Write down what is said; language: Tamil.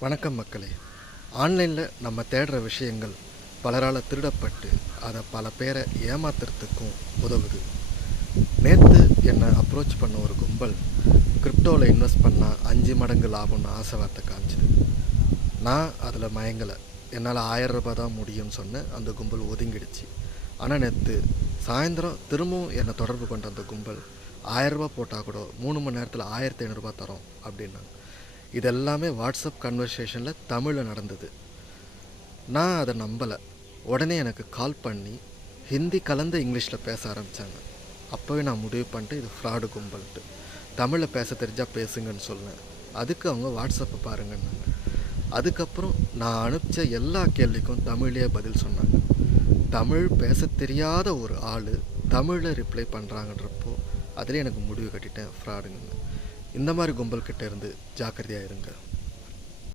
வணக்கம் மக்களே. ஆன்லைனில் நம்ம தேடுற விஷயங்கள் பலரால் திருடப்பட்டு அதை பல பேரை ஏமாத்துறதுக்கும் உதவுது. நேற்று என்னை அப்ரோச் பண்ண ஒரு கும்பல் கிரிப்டோவில் இன்வெஸ்ட் பண்ணால் 5 மடங்கு லாபம்னு ஆசை வார்த்தை காமிச்சிது. நான் அதில் மயங்கலை. என்னால் 1000 ரூபாய் தான் முடியும்னு சொன்னேன். அந்த கும்பல் ஒதுங்கிடுச்சு. ஆனால் நேற்று சாயந்தரம் திரும்பவும் என்னை தொடர்பு கொண்ட அந்த கும்பல் 1000 ரூபாய் போட்டால் கூட 3 மணி நேரத்தில் 1500 ரூபாய் தரோம் அப்படின்னாங்க. இதெல்லாமே வாட்ஸ்அப் கன்வர்சேஷனில் தமிழில் நடந்தது. நான் அதை நம்பலை. உடனே எனக்கு கால் பண்ணி ஹிந்தி கலந்து இங்கிலீஷில் பேச ஆரம்பித்தாங்க. அப்போவே நான் முடிவு பண்ணிட்டு இது ஃப்ராடு கும்பல்ட்டு. தமிழில் பேச தெரிஞ்சால் பேசுங்கன்னு சொன்னேன். அதுக்கு அவங்க வாட்ஸ்அப்பை பாருங்கன்னாங்க. அதுக்கப்புறம் நான் அனுப்பிச்ச எல்லா கேள்விக்கும் தமிழ்லேயே பதில் சொன்னாங்க. தமிழ் பேச தெரியாத ஒரு ஆள் தமிழில் ரிப்ளை பண்ணுறாங்கன்றப்போ அதிலே எனக்கு முடிவு கட்டிட்டேன் ஃப்ராடுங்கன்னு. இந்த மாதிரி கும்பல்கிட்ட இருந்து ஜாக்கிரதையாக இருங்க.